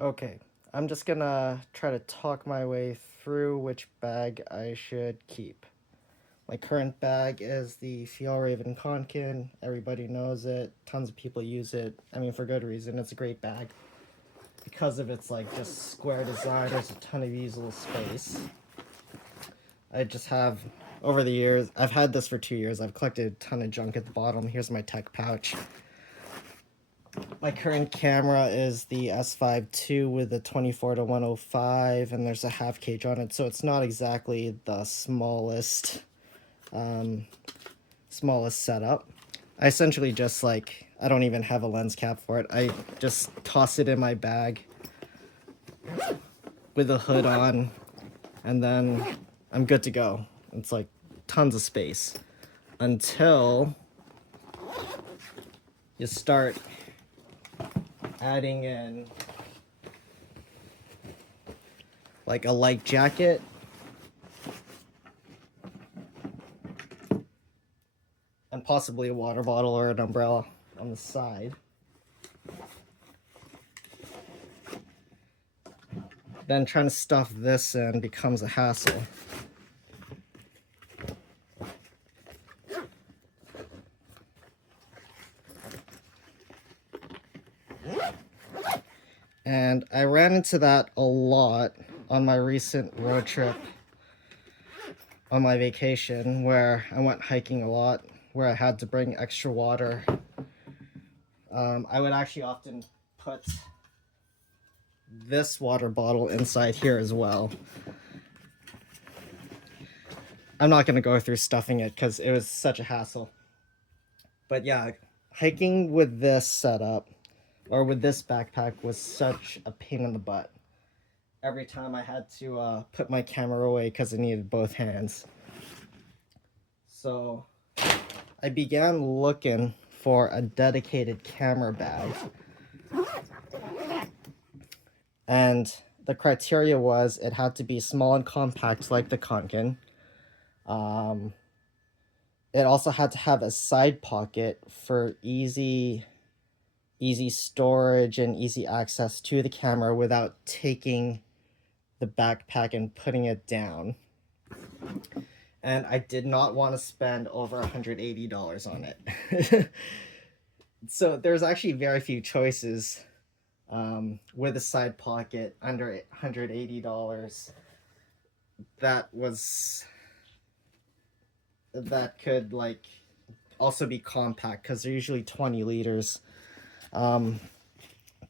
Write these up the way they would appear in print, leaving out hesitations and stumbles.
Okay, I'm just gonna try to talk my way through which bag I should keep. My current bag is the Fjallraven Kanken. Everybody knows it. Tons of people use it. I mean, for good reason. It's a great bag. Because of its like just square design, there's a ton of usable space. I just have, over the years, I've had this for 2 years. I've collected a ton of junk at the bottom. Here's my tech pouch. My current camera is the S5 II with a 24-105, and there's a half cage on it, so it's not exactly the smallest setup. I essentially just I don't even have a lens cap for it. I just toss it in my bag with a hood on, and then I'm good to go. It's like tons of space until you start adding in like a light jacket, and possibly a water bottle or an umbrella on the side. Then trying to stuff this in becomes a hassle. And I ran into that a lot on my recent road trip on my vacation, where I went hiking a lot, where I had to bring extra water. I would actually often put this water bottle inside here as well. I'm not going to go through stuffing it because it was such a hassle. But yeah, hiking with this setup, or with this backpack, was such a pain in the butt. Every time I had to put my camera away because I needed both hands. So I began looking for a dedicated camera bag. And the criteria was it had to be small and compact like the Kanken. It also had to have a side pocket for easy storage and easy access to the camera without taking the backpack and putting it down. And I did not want to spend over $180 on it. So there's actually very few choices with a side pocket under $180 that could also be compact, because they're usually 20 liters.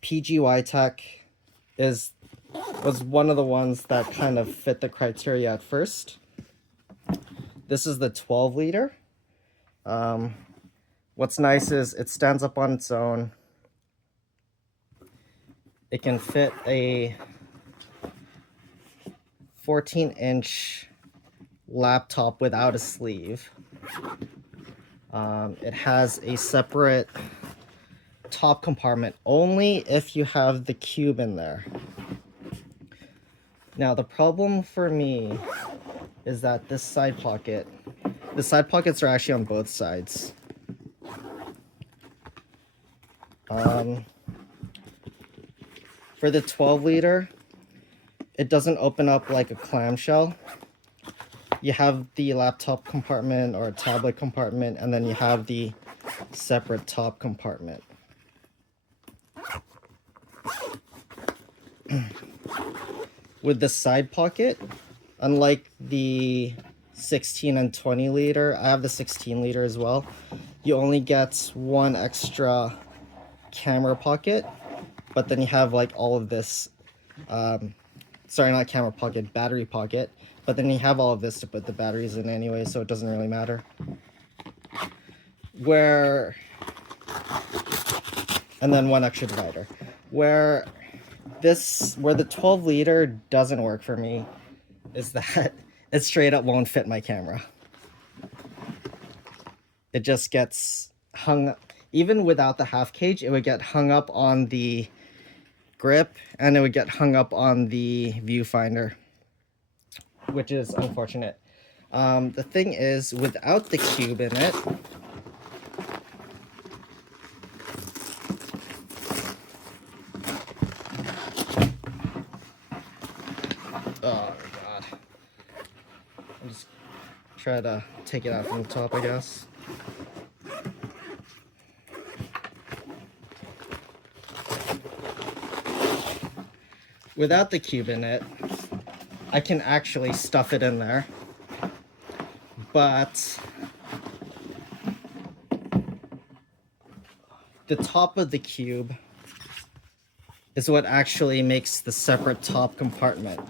PGYTECH was one of the ones that kind of fit the criteria at first. This is the 12 liter. What's nice is it stands up on its own. It can fit a 14-inch laptop without a sleeve. It has a separate top compartment only if you have the cube in there. Now the problem for me is that the side pockets are actually on both sides. For the 12 liter, it doesn't open up like a clamshell. You have the laptop compartment or a tablet compartment, and then you have the separate top compartment. With the side pocket, unlike the 16 and 20 liter, I have the 16 liter as well, you only get one extra camera pocket, but then you have all of this, sorry, not camera pocket, battery pocket, but then you have all of this to put the batteries in anyway, so it doesn't really matter. And then one extra divider. Where the 12 liter doesn't work for me is that it straight up won't fit my camera. It just gets hung, even without the half cage, it would get hung up on the grip, and it would get hung up on the viewfinder, which is unfortunate. The thing is, without the cube in it, Oh god. I'll just try to take it out from the top, I guess. Without the cube in it, I can actually stuff it in there. But the top of the cube is what actually makes the separate top compartment.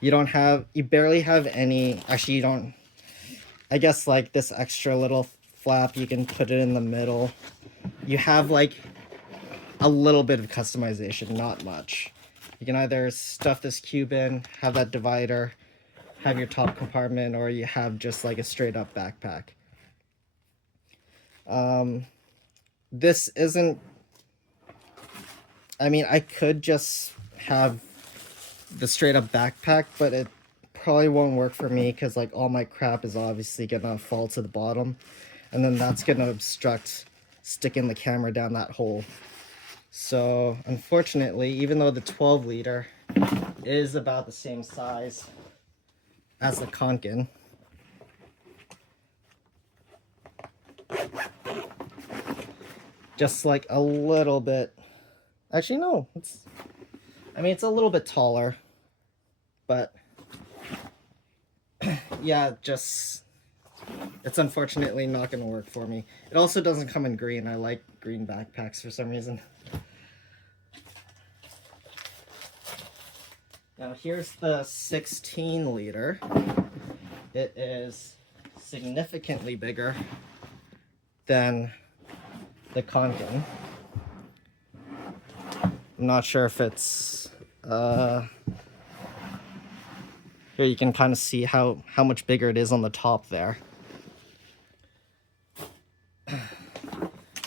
You barely have any, actually you don't, I guess like this extra little flap, you can put it in the middle. You have like a little bit of customization, not much. You can either stuff this cube in, have that divider, have your top compartment, or you have just like a straight up backpack. This isn't, I mean, I could just have the straight up backpack, but it probably won't work for me because like all my crap is obviously gonna fall to the bottom, and then that's gonna obstruct sticking the camera down that hole. So unfortunately, even though the 12 liter is about the same size as the Kanken, just like a little bit, actually no, it's a little bit taller, but yeah, just it's unfortunately not going to work for me. It also doesn't come in green. I like green backpacks for some reason. Now here's the 16 liter. It is significantly bigger than the Kanken. I'm not sure if it's here you can kind of see how much bigger it is on the top there.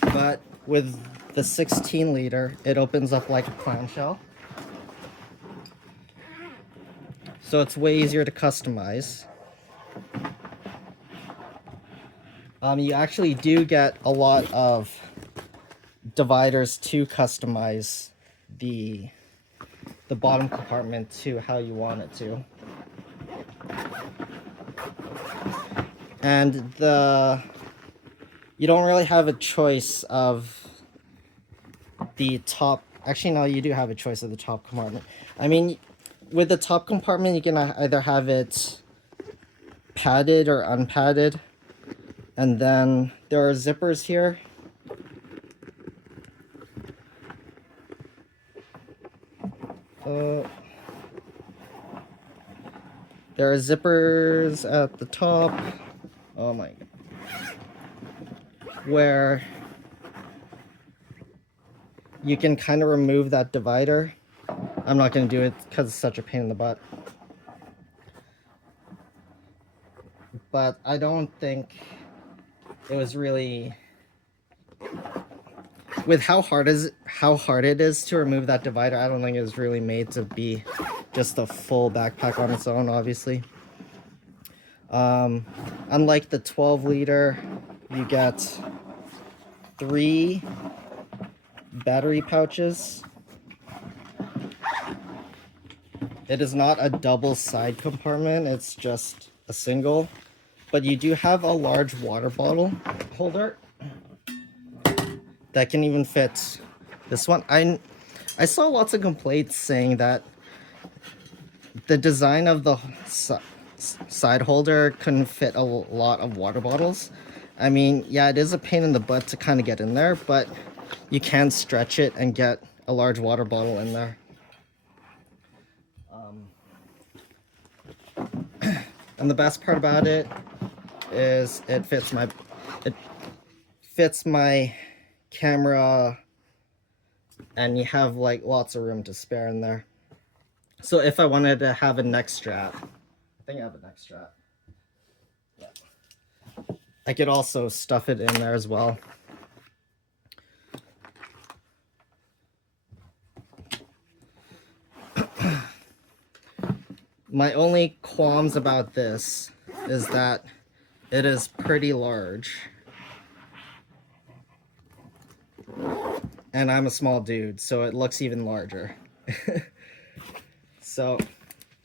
But with the 16 liter, it opens up like a clamshell. So it's way easier to customize. You actually do get a lot of dividers to customize the bottom compartment to how you want it to. And you don't really have a choice of the top. Actually, no, you do have a choice of the top compartment. I mean, with the top compartment, you can either have it padded or unpadded. And then there are zippers here. There are zippers at the top. Oh my god. Where you can kind of remove that divider. I'm not going to do it because it's such a pain in the butt. But I don't think it was really, with how hard it is to remove that divider, I don't think it was really made to be just a full backpack on its own, obviously. Unlike the 12 liter, you get 3 battery pouches. It is not a double side compartment, it's just a single. But you do have a large water bottle holder that can even fit this one. I saw lots of complaints saying that the design of the side holder couldn't fit a lot of water bottles. I mean, yeah, it is a pain in the butt to kind of get in there, but you can stretch it and get a large water bottle in there. And the best part about it is it fits my camera, and you have like lots of room to spare in there. So if I wanted to have a neck strap, I think I have a neck strap. Yeah. I could also stuff it in there as well. My only qualms about this is that it is pretty large. And I'm a small dude, so it looks even larger. So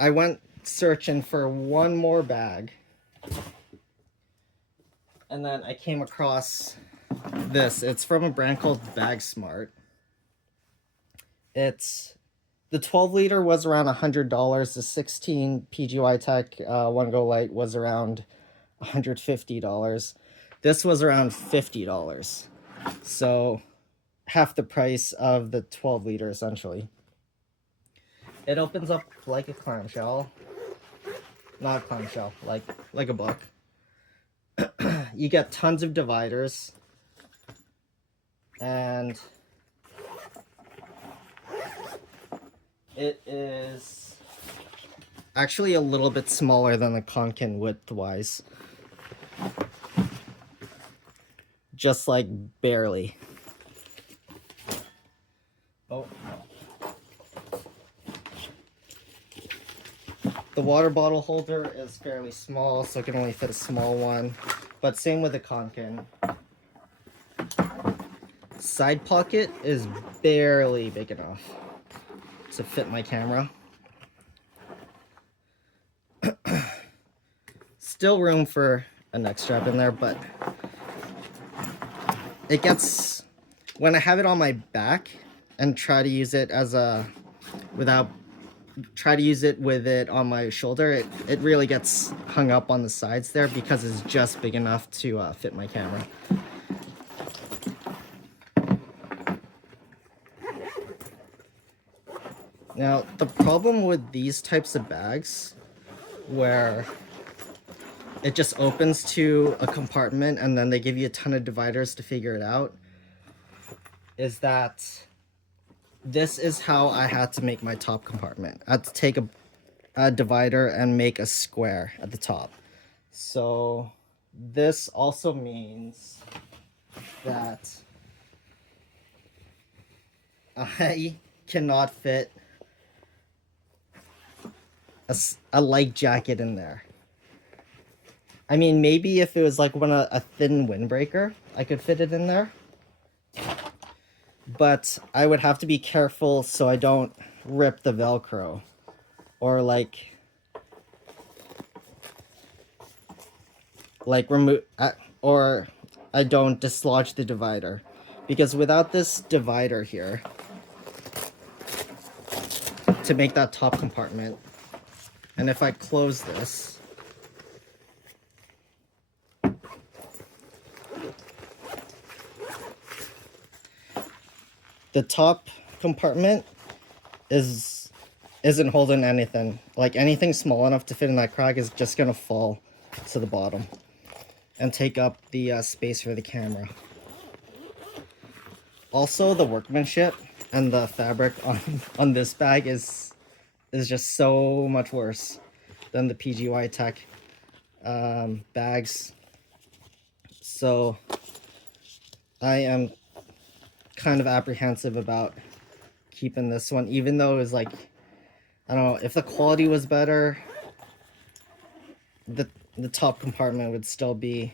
I went searching for one more bag, and then I came across this. It's from a brand called BAGSMART. It's the 12 liter was around $100. The 16 PGYTECH OneGo Lite was around $150. This was around $50. So half the price of the 12 liter essentially. It opens up like a clamshell. Not a clamshell, like a book. You get tons of dividers. And it is actually a little bit smaller than the Kanken width-wise. Just like barely. Oh. The water bottle holder is fairly small, so it can only fit a small one. But same with the Kanken. Side pocket is barely big enough to fit my camera. Still room for a neck strap in there, but it gets, when I have it on my back and try to use it as a, try to use it with it on my shoulder, it really gets hung up on the sides there because it's just big enough to fit my camera. Now, the problem with these types of bags, where it just opens to a compartment and then they give you a ton of dividers to figure it out, is that this is how I had to make my top compartment. I had to take a divider and make a square at the top. So this also means that I cannot fit a light jacket in there. I mean, maybe if it was like a thin windbreaker, I could fit it in there. But I would have to be careful so I don't rip the Velcro. Or like remove, or I don't dislodge the divider. Because without this divider here, to make that top compartment, and if I close this, the top compartment isn't holding anything. Like anything small enough to fit in that crack is just gonna fall to the bottom and take up the space for the camera. Also, the workmanship and the fabric on this bag is just so much worse than the PGYTECH bags. So I am kind of apprehensive about keeping this one, even though it was like, I don't know, if the quality was better, the top compartment would still be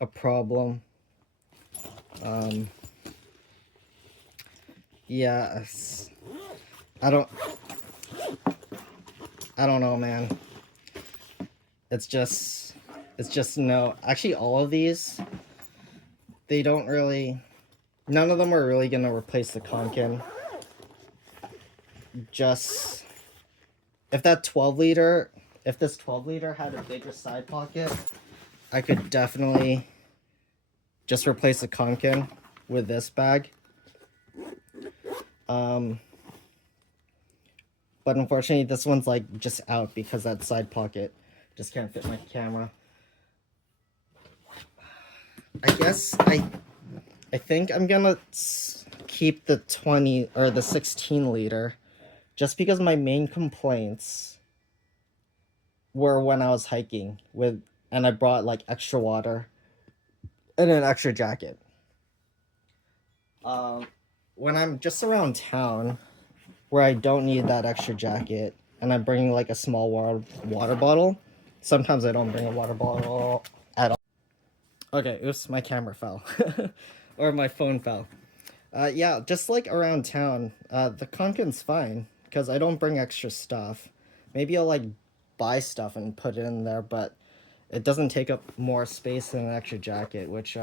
a problem. Yeah, I don't know, man. It's just no. Actually, all of these, they don't really, none of them are really gonna replace the Kanken. Just if this 12 liter had a bigger side pocket, I could definitely just replace the Kanken with this bag. But unfortunately, this one's like just out because that side pocket just can't fit my camera. I guess I think I'm gonna keep the 20 or the 16 liter, just because my main complaints were when I was hiking and I brought like extra water and an extra jacket. When I'm just around town, where I don't need that extra jacket, and I'm bringing like a small water bottle. Sometimes I don't bring a water bottle at all. Okay, oops, my camera fell. Or my phone fell. Yeah, just like around town, the Kanken's fine, because I don't bring extra stuff. Maybe I'll like buy stuff and put it in there, but it doesn't take up more space than an extra jacket, which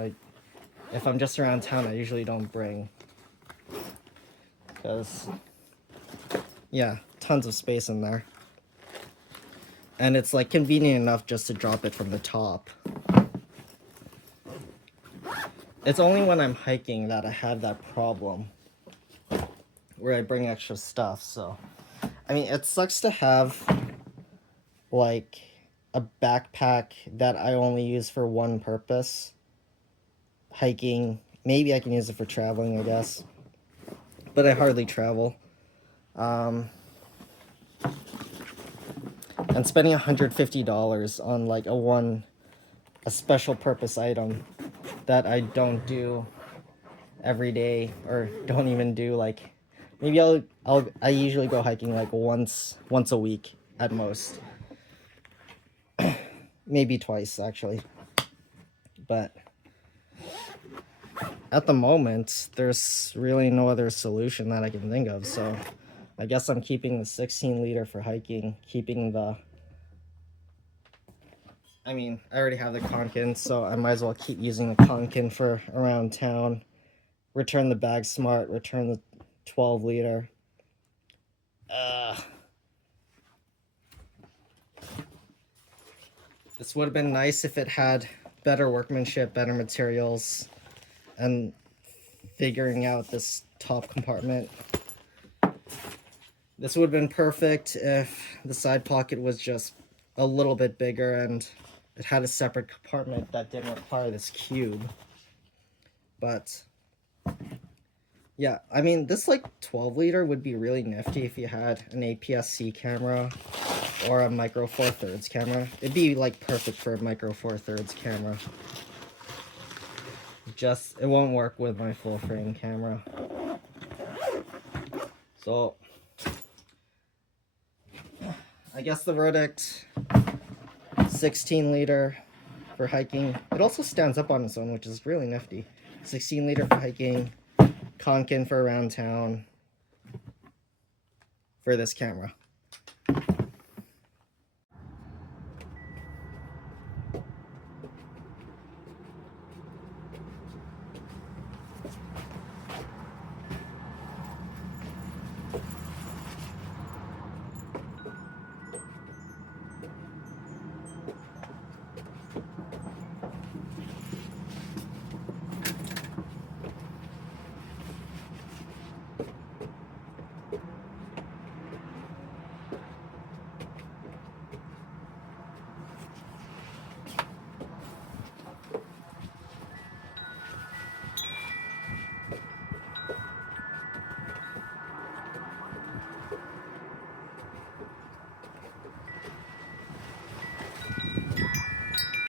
if I'm just around town, I usually don't bring. Because, yeah, tons of space in there. And it's like convenient enough just to drop it from the top. It's only when I'm hiking that I have that problem where I bring extra stuff. So, I mean, it sucks to have like a backpack that I only use for one purpose. Hiking. Maybe I can use it for traveling, I guess. But I hardly travel. And spending $150 on like a special purpose item that I don't do every day, or don't even do, like, maybe I usually go hiking like once a week at most. Maybe twice actually. But at the moment, there's really no other solution that I can think of, so I guess I'm keeping the 16 liter for hiking, I mean, I already have the Kanken, so I might as well keep using the Kanken for around town. Return the BAGSMART, return the 12 liter. This would have been nice if it had better workmanship, better materials, and figuring out this top compartment. This would have been perfect if the side pocket was just a little bit bigger and it had a separate compartment that didn't require this cube. But yeah, I mean, this like 12 liter would be really nifty if you had an APS-C camera or a micro four thirds camera. It'd be like perfect for a micro four thirds camera. Just, it won't work with my full frame camera. So I guess the verdict, 16 liter for hiking. It also stands up on its own, which is really nifty. 16 liter for hiking, Kanken for around town for this camera.